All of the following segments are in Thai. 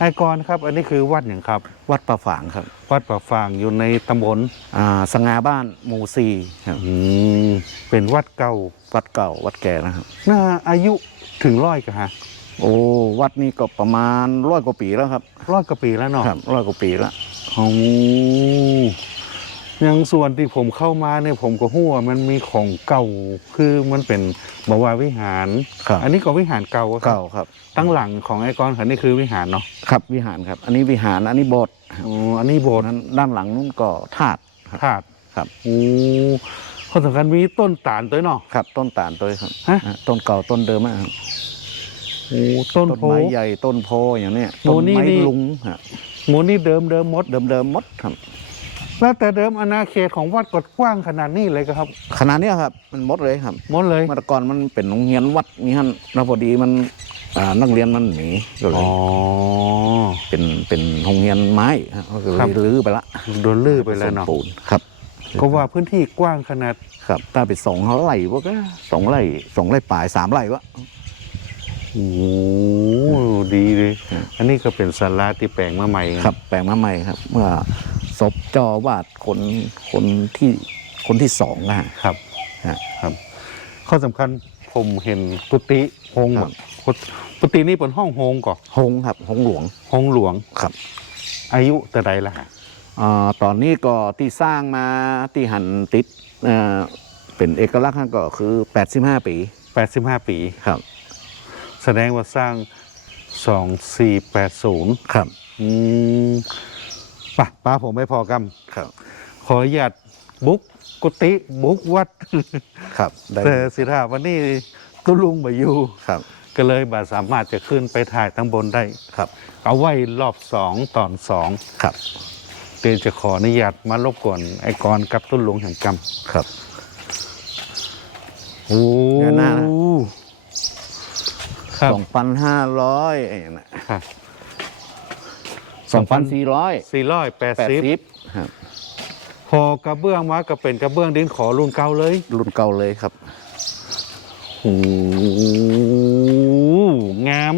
ไอ้กรครับ อันนี้คือวัดอย่างครับ วัดประฝางครับ วัดป่าฟางอยู่ในตำบลอ่าสง่าบ้านหมู่สี่ครับอืมเป็นวัดเก่าวัดเก่าวัดแก่นะครับ น่าอายุถึงร้อยกะฮะโอ้วัดนี้ก็ประมาณร้อยกว่าปีแล้วครับร้อยกว่าปีแล้วเนาะครับร้อยกว่าปีแล้วโอ้ ยังส่วนที่ผมเข้ามาเนี่ยผมก็หัวามันมีของเก่าคือมันเป็นบวรวิหาร ครับ อันนี้ก็วิหารเก่าอะครับเก่าครับ ตั้งหลังของไอ้กรคันนี่คือวิหารเนาะครับวิหารครับ อันนี้วิหารอันนี้โบสถ์อ๋ออันนี้โบสถ์นั้นด้านหลังนู้นก็ธาตุครับธาตุครับโอ้ข้อสำคัญมีต้นตาลตัวเนาะ ครับ ต้นตาลตัวครับฮะ อ่าต้นเก่าต้นเดิมอะครับโอ้ต้นต้นโพ ไม้ใหญ่ต้นโพอย่างเนี้ยโอ้ต้นนี่ไม้นี่ ลุงฮะหมูนี่เดิมเดิมหมด เดิมเดิมๆหมดครับ แล้วแต่เดิมอาณาเขตของวัดกดกว้างขนาดนี้เลยครับขนาดเนี้ยครับ มันหมดเลยครับหมดเลยเมื่อก่อนมันเป็นโรงเรียนวัดนี่ฮะแล้วพอดีมันอ่านักเรียนมันหนีก็เลอ๋ยอเป็นเป็นโรงเรียนไม้ฮะก็เลครับยรื้อไปละโดนลื้อไปแล้วเนาะสมปูนครับก็ว่าพื้นที่กว้างขนาดครับถ้าไปสองไร่วะก็สองไร่สองไร่ปลายสามไร่วะ โอ้ดีเลยครับอันนี้ก็เป็นศาลาที่แปลงมาใหม่ครับแปลงมาใหม่ครับ เมื่อ ศพเจ้าอาวาดคนคนที่คนที่สองนะฮะ ครับฮะครับ ข้อสำคัญผมเห็นกุฏิโฮงครับ กุฏิกุฏินี่เป็นห้องโฮงก่อนหงครับหงหลวงโฮงหลวงครับอายุแต่ใดละฮะอ่าตอนนี้ก็ที่สร้างมาที่หันติดเอ่อเป็นเอกลักษณ์ก็คือ 85 ปี85 ปี ครับแสดงว่าสร้าง 2480ครับ อืม ป่ะป้าผมไม่พอกำครับ ขออนุญาตบุกกุฏิบุกวัด ครับได้แต่สิทธาวันนี้ตุลุงมาอยู่ ครับ ก็เลยบาสามารถจะขึ้นไปถ่ายทั้งบนได้ ครับ เอาไว้รอบสองตอนสองครับเตือนจะขออนุญาตมารบกวนไอ้กรกับตุลุงแห่งกรรม ครับ โอ้เดี๋ยวหน้านะครับสองพันห้าร้อยครับ สองพันสี่ร้อยสี่ร้อยแปดแปดสิบสิบครับพอกระเบื้องมาก็เป็นกระเบื้องดินขอรุ่นเก่าเลยรุ่นเก่าเลยครับโอ้งาม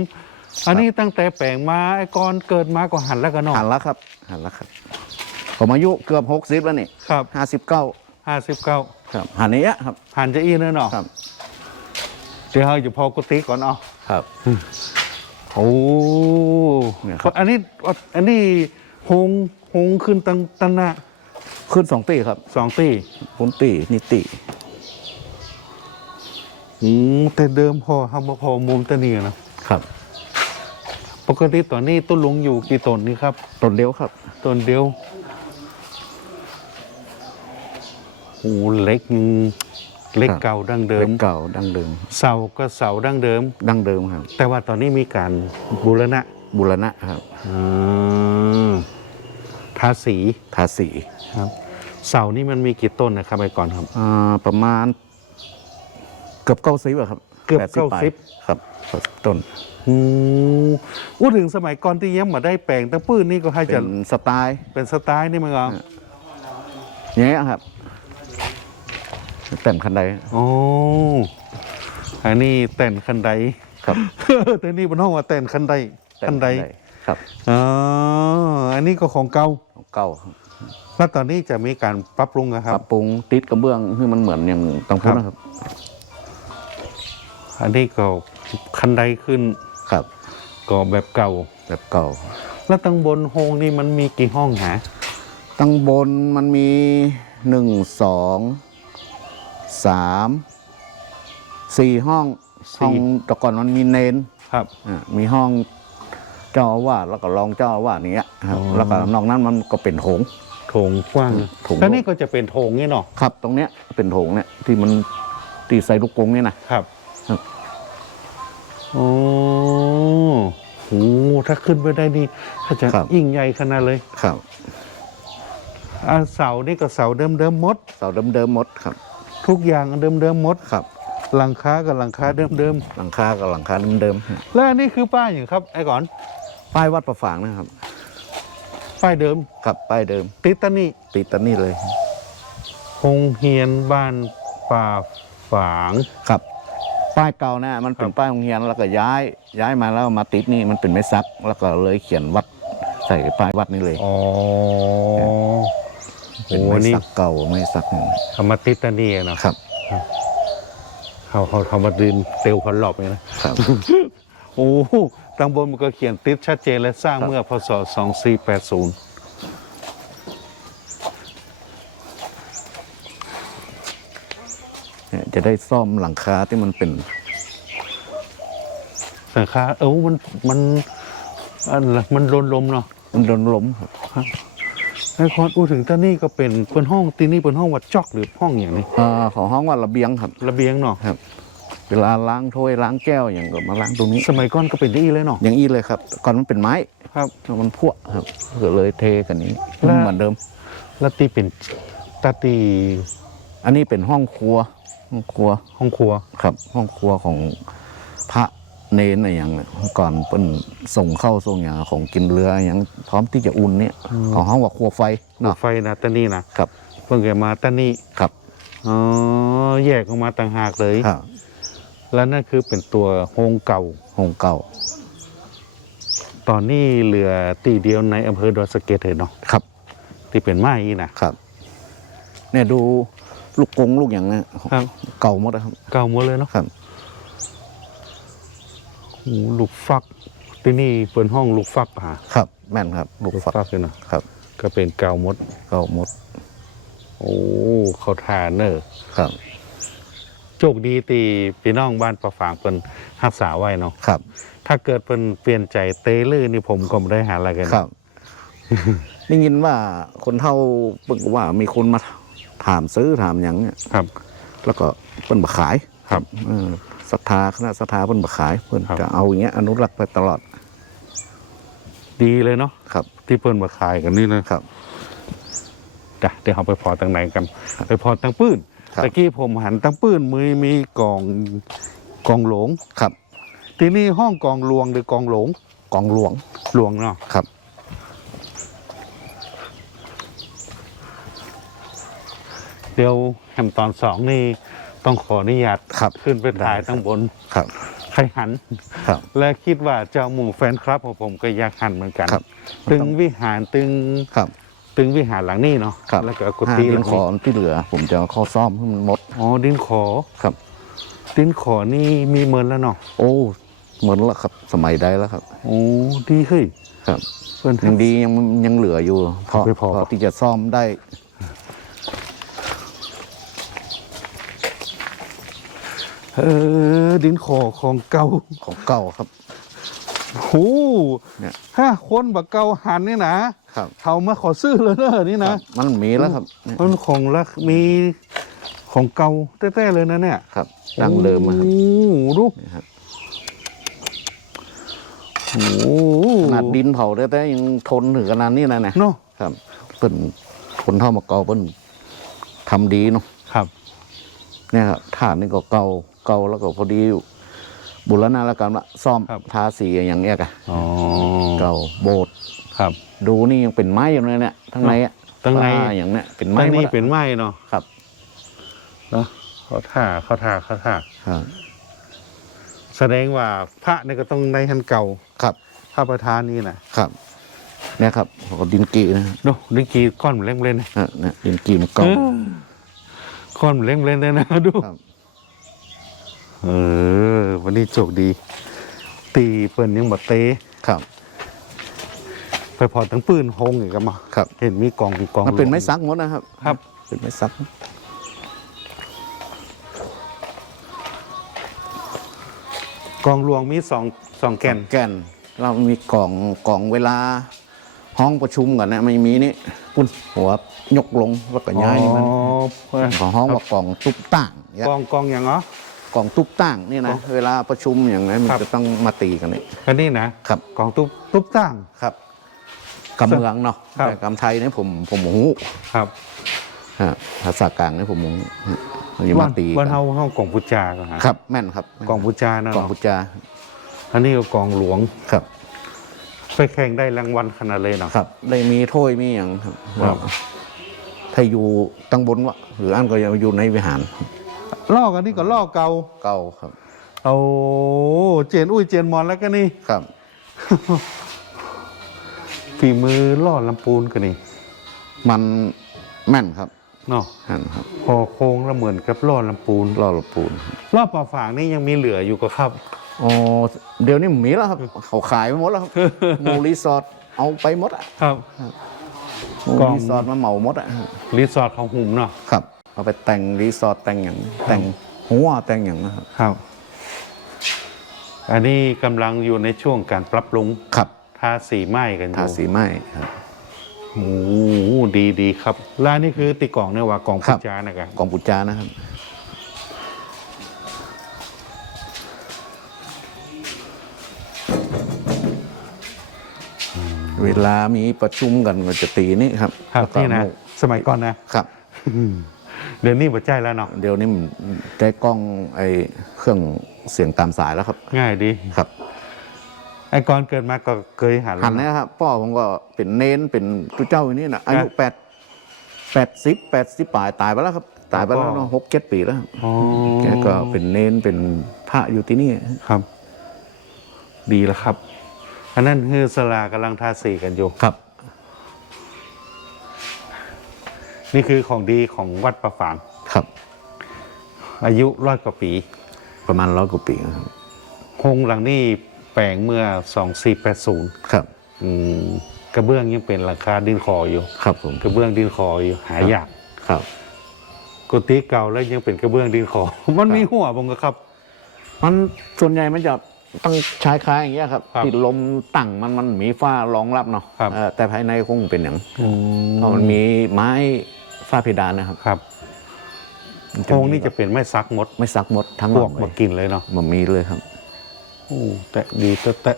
อันนี้ตั้งแต่แปลงมาไอ้กรเกิดมาก็หันแล้วกันเนาะหันแล้วครับ หันแล้วครับผมอายุเกือบหกสิบแล้วนี่ครับห้าสิบเก้าห้าสิบเก้าครับหันนี้อะครับหันจะอีเนอะเนาะครับเดี๋ยวเราจะพอกุฏิก่อนเนาะครับ โอ้เนี่ยครับ อันนี้อันนี้หงหงขึ้นตังตังหน้าขึ้นสองตีครับสองตีพุนตีนิติอืมแต่เดิมพอครับพอมุมตะเนียนะครับ ปกติตอนนี้ต้นลุงอยู่กี่ต้นนี่ครับต้นเดียวครับต้นเดียวโอ้เล็ก เล็กครับเก่าดั้งเดิเป็มนเก่าดังเดิม เสาก็เสาดั้งเดิม ดังเดิมครับ แต่ว่าตอนนี้มีการบูรณะบุรณะครับอืมทาสีทาสีครับ เสานี่มันมีกี่ต้นนะครับไปก่อนครับ อ่าประมาณ เกือบเก้าสิบอะครับเกือบแปดเก้าสิบ ปลยครับ90ต้นอืมพูดถึงสมัยก่อนที่ยังมาได้แปลงตั้งปื้นนี่ก็ให้เป็จะนสไตล์เป็นสไตล์นี่มั้งครับ อย่างเงี้ยครับ แต่มคันใดโอ้อันนี้แต่นคันใดครับแต่นี่บนห้องว่าแต่นคันใดแต่คัมนใดครับอ๋ออันนี้ก็ของเก่าของเก่าครับแล้วตอนนี้จะมีการปรับปรุงนะคปรัรับบปรุงติดกระเบื้องให้มันเหมือนอย่างตังพุครับนะครับ อันนี้ก็คันใดขึ้นครับ ก็แบบเก่าแบบเก่า แล้วตั้งบนโฮงนี่มันมีกี่ห้องหาตั้งบนมันมีหนึ่งสอง สามสี่ห้องห้องแต่ก่อนมันมีเนนครับ อะมีห้องเจ้าอาวาสแล้วก็รองเจ้าอาวาสอย่างเนี้ยครับอ๋อ แล้วก็นอกนั้นมันก็เป็นโถง โถงกว้างโถง แล้วนี่ก็จะเป็นโถงนี่เนาะครับ ตรงเนี้ยเป็นโถงเนี่ยที่มันตีใส่ลูกกรงเนี่ยนะ ครับครับ โอ้โหถ้าขึ้นไปได้นี่ถ้าจะยิ่งใหญ่ขนาดเลยครับอ่าเสานี่ก็เสาเดิมเดิมๆหมด เสาเดิมๆหมดครับ ทุกอย่างเดิมเดิมๆหมดครับ หลังคากับหลังคาเดิมเดิมหลังคากับหลังคาเดิมๆแล้วอันนี่คือป้ายอย่างครับไอ้ก่อนๆป้ายวัดประฝางนะครับป้ายเดิมครับป้ายเดิม ติดตานี่ติดตันนี่เลยคงเฮียนบ้านป่าฝาง ครับ ป้ายเก่านะมันเป็ครันบป้ายโรงเรียนแล้วก็ย้าย ย้ายมาแล้วมาติดนี่มันเป็นไม้ซัก แล้วก็เลยเขียนวัดใส่ป้ายวัดนี่เลย อ๋อ เป็นโอ้ไม้นี่ซักเก่าไม้ซักนี่ธรรมติดตานี่เนาะครับ เขาเขาเขามาดินเตลพันหลอบเลยนะครับ โอ้โหตังบนมันก็เขียนติดชัดเจนและสร้างครับ เมื่อพศ2480 เนี่ยจะได้ซ่อมหลังคาที่มันเป็นสังคาเออมันมันอะไรมันลนลมเนาะมันโดนล้มครับ ไอ้คอนพูดถึงตานี่ก็เป็นเป็นห้องตีนี่เป็นห้องวัดจอกหรือห้องอย่างนี้อ่าของห้องว่าระเบียงครับ ระเบียงเนาะเวลาล้างถ้วยล้างแก้วอย่างก็มาล้างตรงนี้ สมัยก่อนก็เป็นที่เลยเนาะอย่างนี้เลยครับก่อนมันเป็นไม้ครับแล้วมันพวกครับก็เลยเทกันนี้แล้วเหมือนเดิมแล้วตีเป็นตาตีอันนี้เป็นห้องครัว ห้องครัวห้องครัวครับ ห้องครัวของพระ เนนอะไรอย่างเนี่ยก่อนเป็นส่งเข้าส่งอย่างของกินเรืออย่างพร้อมที่จะอุ่นเนี่ยของห้องว่าครัวไฟหนูเนาะไฟนะตานี่นะครับเพิ่งจะมาตานี่ครับอ๋อแยกออกมาต่างหากเลย ครับแล้วนั่นคือเป็นตัวโฮงเก่า ห้องเก่าตอนนี้เหลือตีเดียวในอำเภอดอยสะเก็ดเลยเนาะครับที่เป็นไม้อีนะครับ เนี่ยดูลูกกงลูกอย่างเนี้ยครับ เก่าหมดนะครับ เก่าหมดเลยเนาะครับ โอ้ลูกฟัก ที่นี่เป็นห้องลูกฟักป่ะครับ แม่นครับ ลูกลูกฝักฟักเลยเนาะครับ ก็เป็นเก่าหมดเก่าหมดโอ้เขาทานเนอะครับโชคดีตีพี่น้องบ้านประฝางเป็นรักษาไว้เนาะครับ ถ้าเกิดเป็นเปลี่ยนใจเตลือนี่ผมก็ไม่ได้หาอะไรกันครับ ได้ยินว่าคนเท่าเพิ่งว่ามีคนมาถามซื้อถามอย่างเนี่ยครับ แล้วก็เพิ่นมาขายครับ เออ ศรัทธาคณะศรัทธาเพิ่นมาขายเพิ่นครับ จะเอาอย่างเงี้ยอนุรักษ์ไปตลอดดีเลยเนาะครับ ที่เพิ่นมาขายกันนี่นะครับ จ้ะเดี๋ยวเราไปพอตังไหนกัน ไปพอตังปื้นครับ ตะกี้ผมหันตังปื้นมือมีกองกองหลง ครับ ที่นี่ห้องกองหลวงหรือกองหลงกองหลวงหลวงเนาะครับ เดี๋ยวแฮมตอนสองนี่ ต้องขออนุญาตครับขึ้นไปถ่ายตั้งบนครับใครหันครับ และคิดว่าเจ้าหมู่แฟนคลับของผมก็อยากหันเหมือนกันครับตึงวิหารตึงครับ ตึงวิหารหลังนี้เนาะครับแล้วก็กุห้าฏิดิหลันงขอนี้ที่เหลือ ผมจะเอาเข้าซ่อมให้มันหมดอ๋อดินขอครับ ดินขอนี่มีเมินแล้วเนาะโอ้เหมือนแล้วครับสมัยใดแล้วครับโอ้ดีเฮ้ยครับเพื่อนยังดียังยังเหลืออยู่พอไม่พอพอที่จะซ่อมได้ เออดินขอของเก่าของเก่าครับโหเนี่ยถ้าคนแบบเก่าหันนี่นะครับเขามาขอซื้อเลยเนอะนี่คนะรับมันมีแล้วครับเนี่ยมันของรักมีของเก่าแต้ๆเลยนะเนี่ยครับดั้งเดิมอะครับโอ้โหดูนี่ครับโอ้โหขนาดดินเผาได้แต่ยังทนถึงขนาดนี้นะเนี่ยเนาะครับเปิ้นคนเท่ามาเก่าเปิ้นทำดีเนาะครับ เนี่ยครับฐานนี่ก็เก่าเก่าแล้วก็พอดีบุรณะแล้วกันละซ่อมครับ ทาสีอย่างเงี้ยกะอ๋อเก่าโบสถ์ครับ ดูนี่ยังเป็นไม้อยู่เลยเนี่ยทั้งในอะทั้งใน ฝ้าอย่างเนี้ยเป็นไม้ตั้งหมนี้ดอะเป็นไม้เนาะครับเนาะเขาท่าเขาท่าเขาท่าครับ แสดงว่าพระนี่ก็ต้องในทันเก่าครับพระประธานนี่นะครับเนี่ยครับเขาก็ดินกีนะดูดิกีก้อนมันเล่งเล่นฮะเนี่ยดินกีมันเก่า ก้อนมันเล่งเล่นเลยนะดูครับเออ วันนี้โชคดี ตีเปิ้นยังบดเตะครับ ไปพอทั้งปืนหงอีกกันมาครับ เห็นมีกองกองมันเป็นหลวงไม้ซักหมดนะครับ ครับ เป็นไม้ซักกองหลวงมีสองสองแก่นแก่นเรามีกล่องกล่องเวลา ห้องประชุมกันนะไม่มีนี่ปุ่นหัวยกลงแล้วก็ย้ายมันอ๋อของห้องว่ากล่องตุ๊บต่างเนี่ยกองกองอย่างเหรอกล่องตุ๊บต่างนี่กล่นะองเวลาประชุมอย่างนั้นมันครับจะต้องมาตีกันนี่ก็นี่นะครับกองตุ๊บตุ๊บตั้งครับกำเมืองเนาะครับแต่กำไทยนี่ผมผมหูครับฮะภาษากลางนี่ผมหูมันจะวัมานตีวันกันเฮาเฮากองพุจาก็หาครับ แม่นครับกองพุจาเนาะกองพุจาอันนี้ก็กองหลวงครับ ไปแข่งได้รางวัลขนาดเลยเนาะ ครับ ได้มีถ้วยมีอย่างครับครับ ถ้าอยู่ตั้งบนวะหรืออันก็ยังอยู่ในวิหารลอกอันนี้ก็ลอกเก่าเก่าครับ เอาเจยนอุ้ยเจยนมอนแล้วก็นี่ ครับ ฝีมือล่อลำปูนก็นี่มันแม่นครับเนาะแม่นครับพอโค้งแล้วเหมือนกับล่อลำปูนล่อระปูน รอบป่าฝางนี่ยังมีเหลืออยู่ก็ครับ อ๋อเดี๋ยวนี้มีแล้วครับ เขาขายไปหมดแล้วครับ หมูรีสอร์ทเอาไปหมดอะครับหมูกล่องรีสอร์ทมาเหมาหมดอะรีสอร์ทของหุ่มเนาะครับ เอาไปแต่งรีสอร์ทแต่งอย่างแต่งหัวแต่งอย่างนะครับครับ อันนี้กำลังอยู่ในช่วงการปรับปรุงครับทาสีไม้กันอทายู่สีไม้ครับโอ้โหดีดีครับร้านนี้คือติกล่องเนี่ยว่ากล่องครัพุบจานะครับกองปุจจานะครับ เวลามีประชุมกันก็จะตีนี่ครับครับแล้วก็นี่นะหมู่สมัยก่อนนะครับ เดี๋ยวนี้บ่ใจแล้วเนาะเดี๋ยวนี้มันได้กล้องไอ้เครื่องเสียงตามสายแล้วครับ ง่ายดีครับไอ้ก่อนเกิดมาก็เคยหันหันนะครับพ่อผมก็เป็นเน้นเป็นจุเจ้าอย่างนี้นะอายุแปดแปดสิบแปดสิบปลายตายไปแล้วครับ ตายไปแล้วเนอะหกเจ็ดปีแล้วครับอ๋อแกก็เป็นเน้นเป็นพระอยู่ที่นี่ ครับ ดีแล้วครับ อันนั้นคือสลากำลังทาสีกันอยู่ ครับ นี่คือของดีของวัดประฝางครับ อายุร้อยกว่าปี ประมาณร้อยกว่าปีนะครับโครงหลังนี้แปลงเมื่อ 2480ครับ อืมกระเบื้องยังเป็นหลังคาดินคออยู่ ครับผมกระเบื้องดินคออยู่หายากครับ กุฏิเก่าแล้วยังเป็นกระเบื้องดินคอมันมีหัวบงกะครับ มันส่วนใหญ่มันจะ ต้องใช้คล้ายอย่างเงี้ยครับครับที่ลมตั้งมันมันมีฝ้ารองรับเนาะครับ เอ่อแต่ภายในคงเป็นอย่างอืเพราะมันมีไม้ฝ้าเพดานนะครับครับมัโครงนี่จะเป็นไม้ซักมดไม่ซักมดทั้งพหวลักงมาเลยกินเลยเนาะมันมีเลยครับ โอ้แตะดีแตะแตะ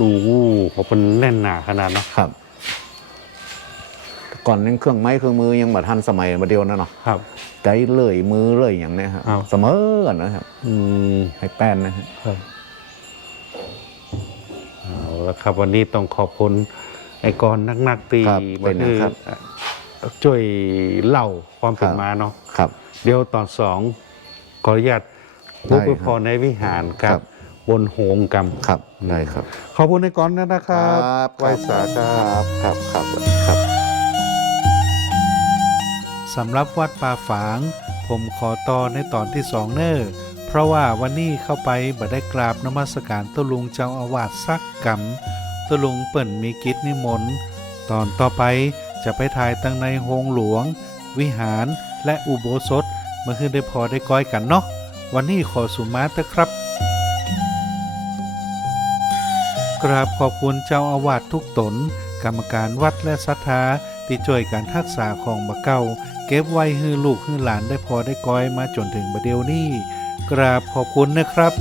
ดูเขาเป็นแน่นหนาขนาดเนาะครับแต่ ก่อนนั้นเครื่องไม้เครื่องมือยังมาทันสมัยมาเดียวนะเนาะครับ ใจเลยมือเลยอย่างเนี้ยครับครับเสมอกันนะครับอืมให้แป้นนะครับครับเอาละครับ วันนี้ต้องขอบคุณไอ้กรนักนักๆตีครับมาเป็นคือนะครับ ช่วยเล่าความเป็นครับ มาเนาะครับ เดี๋ยวตอนสองขออนุญาตได้บุกครับไปพอในวิหารกัครับ บ บนโหงกรรมครับได้ครับขอบคุณไอ้กรนะครับครับ ไว้สาครับ ครับครับครับ สำหรับวัดป่าฝาง ผมขอต่อในตอนที่สองเนอร์เพราะว่าวันนี้เข้าไปบ่ได้กราบนมัสการตุลุงเจ้าอาวาสสักกรรมตุลุงเปิ่นมีกิจนิมนต์ตอนต่อไปจะไปถ่ายตั้งในโฮงหลวง วิหารและอุโบสถเมื่อคืนได้พอได้ก้อยกันเนาะวันนี้ขอสุมาเตะครับ กราบขอบคุณเจ้าอาวาสทุกตน กรรมการวัดและศรัทธาที่ช่วยการทักษาของบะเก้า เก็บไว้ให้ลูกให้หลานได้พอได้ก้อยมาจนถึงบะเดียวนี้กราบขอบคุณนะครับ